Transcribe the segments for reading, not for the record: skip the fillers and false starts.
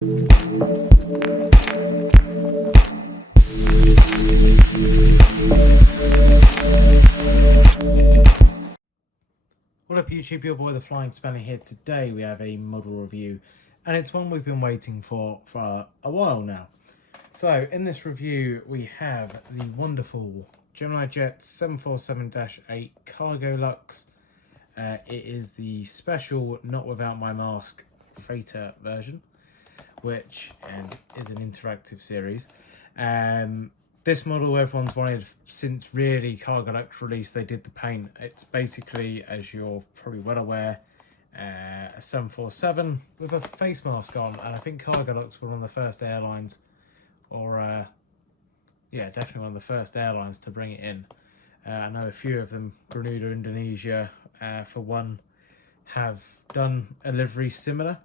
What up YouTube, your boy the Flying Spanner here. Today we have a model review, and it's one we've been waiting for a while now. So in this review we have the wonderful GeminiJets 747-8 Cargolux. It is the special Not Without My Mask freighter version, which is an interactive series. This model everyone's wanted since really Cargolux released. They did the paint. It's basically, as you're probably well aware, a 747 with a face mask on, and I think Cargolux were one of the first airlines, or yeah, definitely one of the first airlines to bring it in. I know a few of them, Grenada, Indonesia, for one, have done a livery similar,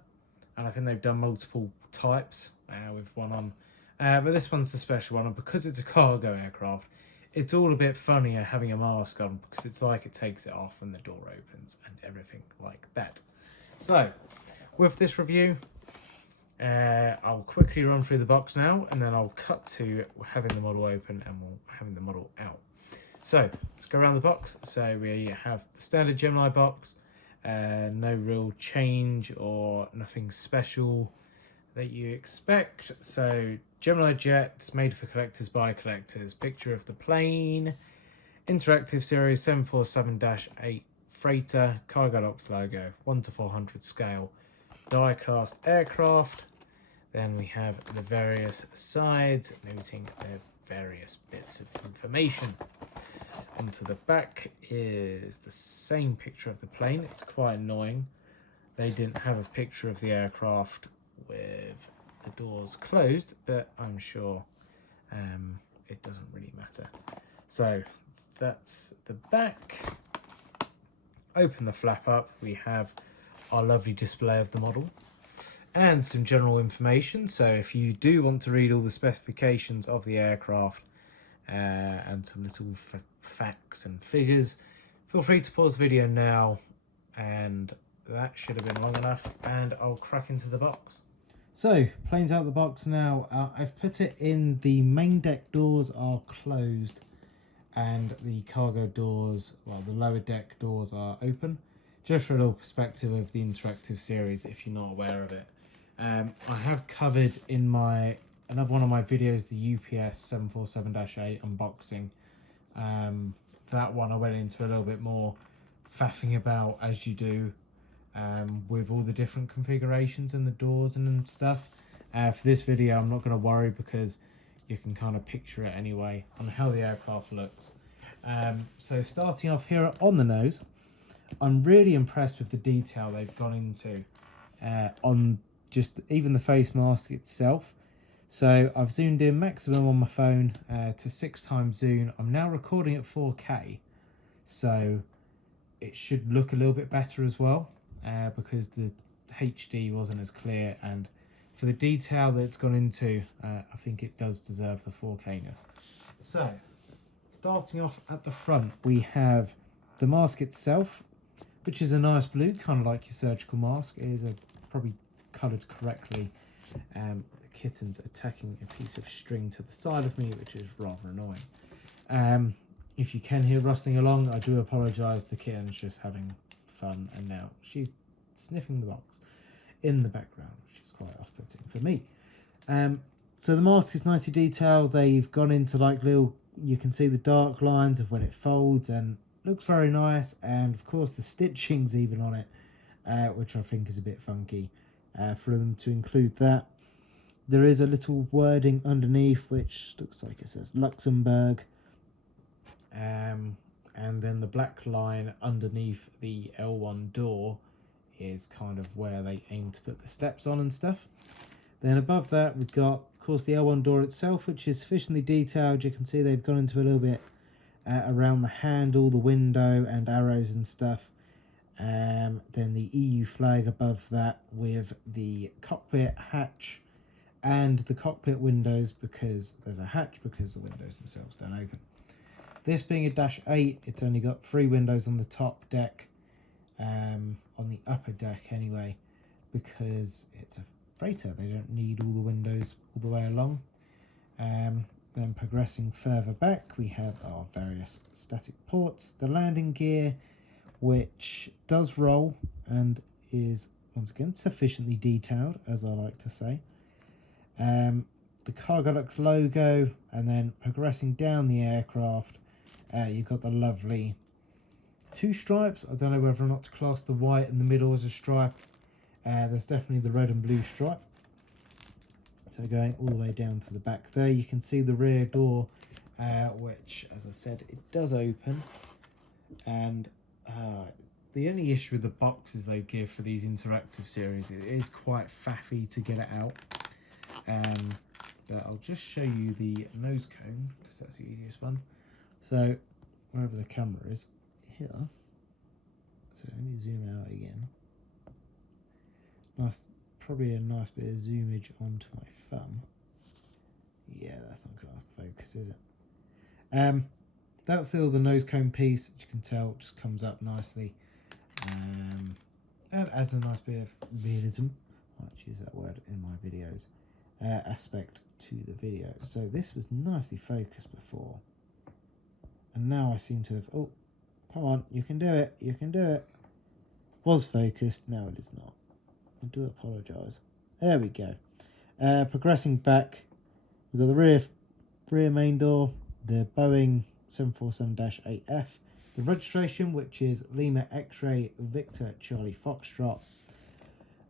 and I think they've done multiple types with one on. But this one's the special one, and because it's a cargo aircraft, it's all a bit funnier having a mask on, because it's like it takes it off and the door opens and everything like that. So, with this review, I'll quickly run through the box now, and then I'll cut to having the model open and we'll having the model out. So, let's go around the box. So we have the standard Gemini box, no real change or nothing special that you expect. So GeminiJets, made for collectors by collectors, picture of the plane, interactive series 747-8 freighter, Cargolux logo, 1:400 scale, die cast aircraft. Then we have the various sides, noting their various bits of information. Onto the back is the same picture of the plane. It's quite annoying they didn't have a picture of the aircraft with the doors closed, but I'm sure it doesn't really matter. So that's the back. Open the flap up, we have our lovely display of the model and some general information. So if you do want to read all the specifications of the aircraft and some little facts and figures, feel free to pause the video now, and that should have been long enough, and I'll crack into the box. So, plane's out of the box now. I've put it in, the main deck doors are closed and the cargo doors, well, the lower deck doors are open, just for a little perspective of the interactive series if you're not aware of it. I have covered in another one of my videos the UPS 747-8 unboxing. That one I went into a little bit more, faffing about as you do, with all the different configurations and the doors and stuff. For this video I'm not going to worry, because you can kind of picture it anyway on how the aircraft looks. So starting off here on the nose, I'm really impressed with the detail they've gone into on just even the face mask itself. So I've zoomed in maximum on my phone to 6x zoom. I'm now recording at 4K, so it should look a little bit better as well, because the HD wasn't as clear, and for the detail that it's gone into, I think it does deserve the 4K-ness. So, starting off at the front, we have the mask itself, which is a nice blue, kind of like your surgical mask. It is probably coloured correctly. The kitten's attacking a piece of string to the side of me, which is rather annoying. If you can hear rustling along, I do apologise. The kitten's just having fun, and now she's sniffing the box in the background, which is quite off-putting for me. So the mask is nicely detailed. They've gone into like little, you can see the dark lines of when it folds, and looks very nice. And of course the stitching's even on it, which I think is a bit funky for them to include that. There is a little wording underneath which looks like it says Luxembourg, and then the black line underneath the L1 door is kind of where they aim to put the steps on and stuff. Then above that we've got, of course, the L1 door itself, which is sufficiently detailed. You can see they've gone into a little bit around the handle, the window, and arrows and stuff. Then the EU flag above that, with the cockpit hatch and the cockpit windows, because there's a hatch because the windows themselves don't open. This being a -8, it's only got 3 windows on the top deck, on the upper deck anyway, because it's a freighter. They don't need all the windows all the way along. Then progressing further back, we have our various static ports, the landing gear, which does roll and is once again sufficiently detailed, as I like to say. The Cargolux logo, and then progressing down the aircraft, you've got the lovely two stripes. I don't know whether or not to class the white in the middle as a stripe. There's definitely the red and blue stripe. So going all the way down to the back there, you can see the rear door, which, as I said, it does open. And the only issue with the boxes they give for these interactive series, it is quite faffy to get it out. But I'll just show you the nose cone, because that's the easiest one. So wherever the camera is, here. So let me zoom out again. Nice. Probably a nice bit of zoomage onto my thumb. Yeah, that's not going to focus, is it? That's still the nose cone piece. As you can tell, it just comes up nicely. And adds a nice bit of realism. I like to use that word in my videos. Aspect to the video. So this was nicely focused before. And now I seem to have... Oh, come on, you can do it. You can do it. Was focused, now it is not. I do apologise. There we go. Progressing back, we've got the rear main door, the Boeing 747-8F, the registration, which is Lima X-Ray Victor Charlie Foxtrot.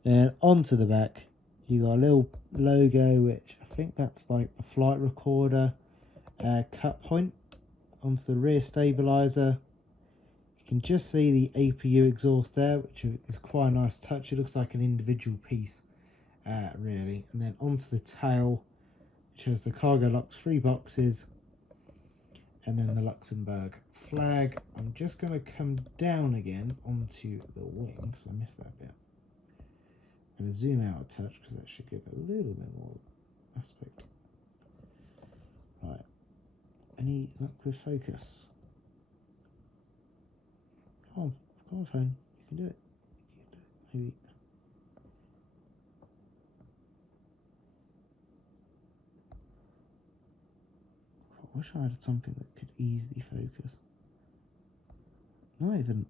Then onto the back, you got a little logo, which I think that's like the flight recorder cut point. Onto the rear stabiliser. You can just see the APU exhaust there, which is quite a nice touch. It looks like an individual piece, really. And then onto the tail, which has the Cargolux 3 boxes, and then the Luxembourg flag. I'm just going to come down again onto the wing, because I missed that bit. I'm going to zoom out a touch, because that should give a little bit more aspect. Right. Any luck with focus? Come on, phone. You can do it. Maybe. I wish I had something that could easily focus. Not even.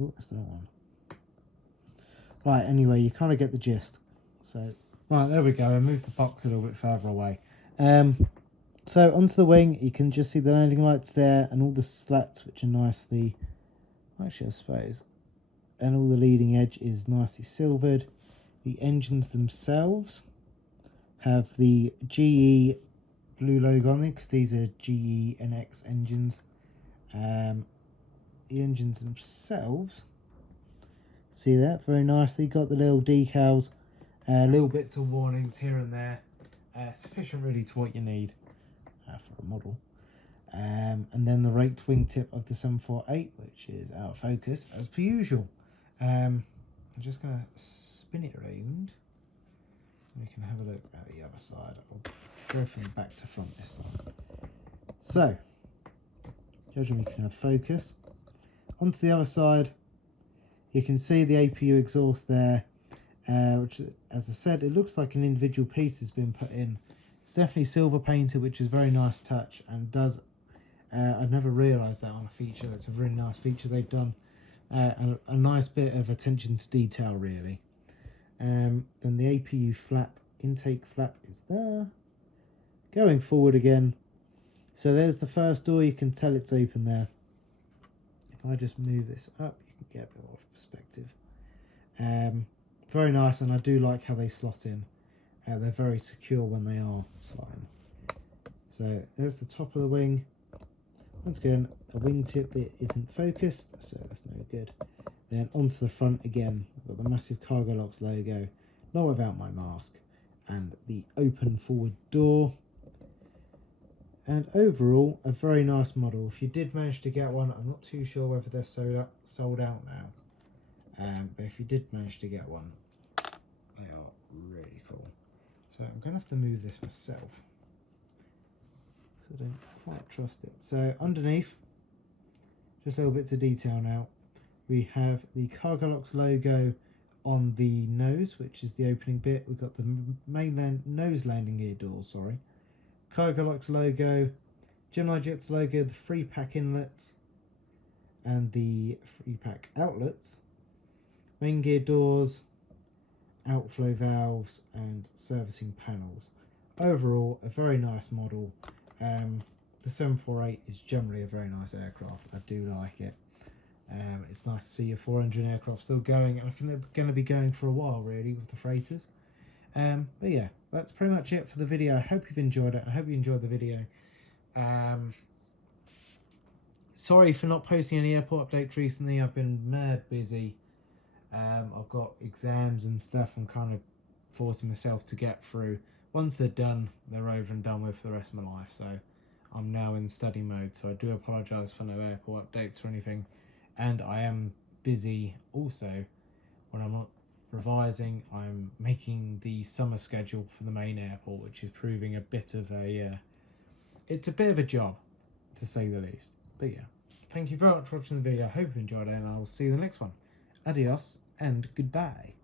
Oh, that's the wrong one. Right, anyway, you kind of get the gist. So, right, there we go. I moved the box a little bit further away. So onto the wing, you can just see the landing lights there and all the slats, which are nicely, actually I suppose, and all the leading edge is nicely silvered. The engines themselves have the GE blue logo on them, because these are GE NX engines. The engines themselves, see that very nicely, got the little decals, little bits of warnings here and there, sufficient really to what you need for a model. And then the raked wingtip of the 748, which is out of focus as per usual. I'm just going to spin it around. We can have a look at the other side. I'll go from back to front this time. So, judging we can have focus. Onto the other side, you can see the APU exhaust there, which, as I said, it looks like an individual piece has been put in. It's definitely silver painted, which is a very nice touch, and does. I never realised that on a feature. That's a really nice feature they've done. A nice bit of attention to detail, really. Then the APU flap, intake flap is there. Going forward again. So there's the first door. You can tell it's open there. If I just move this up, you can get a bit more perspective. Very nice, and I do like how they slot in. They're very secure when they are slotting. So there's the top of the wing. Once again, a wingtip that isn't focused, so that's no good. Then onto the front again, we've got the massive Cargolux logo, not without my mask, and the open forward door. And overall, a very nice model. If you did manage to get one, I'm not too sure whether they're sold out now. But if you did manage to get one, they are really cool. So I'm going to have to move this myself, I don't quite trust it. So underneath, just little bits of detail now. We have the Cargolux logo on the nose, which is the opening bit. We've got the nose landing gear doors, sorry. Cargolux logo, GeminiJets logo, the free pack inlets and the free pack outlets, main gear doors, outflow valves and servicing panels. Overall, a very nice model. The 748 is generally a very nice aircraft. I do like it. It's nice to see your 4-engine aircraft still going, and I think they're going to be going for a while really with the freighters. But yeah, that's pretty much it for the video. I hope you've enjoyed it. I hope you enjoyed the video. Sorry for not posting any airport updates recently. I've been mad busy. I've got exams and stuff I'm kind of forcing myself to get through. Once they're done, they're over and done with for the rest of my life. So I'm now in study mode. So I do apologise for no airport updates or anything. And I am busy also when I'm not revising. I'm making the summer schedule for the main airport, which is proving a bit of a... it's a bit of a job, to say the least. But yeah, thank you very much for watching the video. I hope you enjoyed it, and I'll see you in the next one. Adios and goodbye.